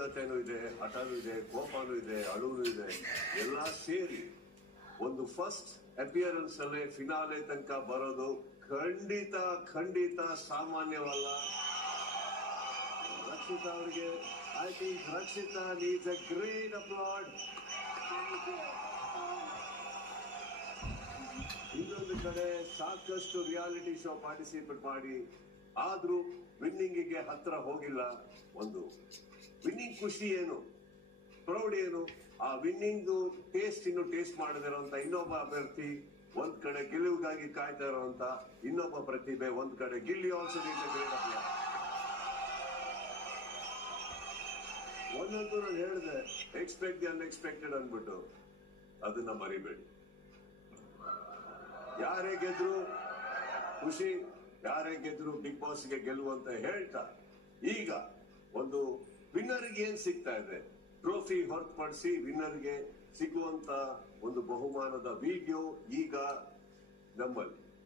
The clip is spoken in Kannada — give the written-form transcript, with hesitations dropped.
ಮುಗ್ಧತೆನೂ ಇದೆ, ಹಠನೂ ಇದೆ, ಕೋಪನೂ ಇದೆ, ಅಳುನೂ ಇದೆ, ಎಲ್ಲಾ ಸೇರಿ ಒಂದು ಫಸ್ಟ್ ಅಪಿಯರೆನ್ಸ್ ಅಲ್ಲೇ ಫಿನಾಲೆ ತನಕ ಬರೋದು ಖಂಡಿತ ಖಂಡಿತ ಸಾಮಾನ್ಯವಲ್ಲ. ರಕ್ಷಿತಾ ಅವರಿಗೆ I think Rakshita needs a great applaud. ಇನ್ನೊಂದು ಕಡೆ ಸಾಕಷ್ಟು ರಿಯಾಲಿಟಿ ಶೋ ಪಾರ್ಟಿಸಿಪೇಟ್ ಮಾಡಿ ಆದ್ರೂ ವಿನ್ನಿಂಗಿಗೆ ಹತ್ರ ಹೋಗಿಲ್ಲ. ಒಂದು ವಿನ್ನಿಂಗ್ ಖುಷಿ ಏನು, ಪ್ರೌಡ್ ಏನು, ಆ ವಿನ್ನಿಂಗ್ ಟೇಸ್ಟ್ ಇನ್ನು ಟೇಸ್ಟ್ ಮಾಡದಿರುವಂತ ಇನ್ನೊಬ್ಬ ಅಭ್ಯರ್ಥಿ, ಒಂದ್ ಕಡೆ ಗೆಲುವಿಗಾಗಿ ಕಾಯ್ತಾ ಇರುವಂತ ಇನ್ನೊಬ್ಬ ಪ್ರತಿಭೆ, ಒಂದ್ ಕಡೆ ಗಿಲ್ಲಿ ಆಲ್ಸೋ ಒಂದಂತೂ ನಾನು ಹೇಳಿದೆ, ಎಕ್ಸ್ಪೆಕ್ಟ್ ದಿ ಅನ್ಎಕ್ಸ್ಪೆಕ್ಟೆಡ್ ಅಂದ್ಬಿಟ್ಟು, ಅದನ್ನ ಮರಿಬೇಡಿ. ಯಾರೇ ಗೆದ್ರು ಖುಷಿ, ಯಾರೇ ಗೆದ್ರು ಬಿಗ್ ಬಾಸ್ಗೆ ಗೆಲ್ಲುವಂತ ಹೇಳ್ತಾ, ಈಗ ಒಂದು ವಿನ್ನರ್ಗೆ ಏನ್ ಸಿಗ್ತಾ ಇದೆ, ಟ್ರೋಫಿ ಹೊರತುಪಡಿಸಿ ವಿನ್ನರ್ಗೆ ಸಿಗುವಂತ ಒಂದು ಬಹುಮಾನದ ವಿಡಿಯೋ ಈಗ ನಮ್ಮಲ್ಲಿ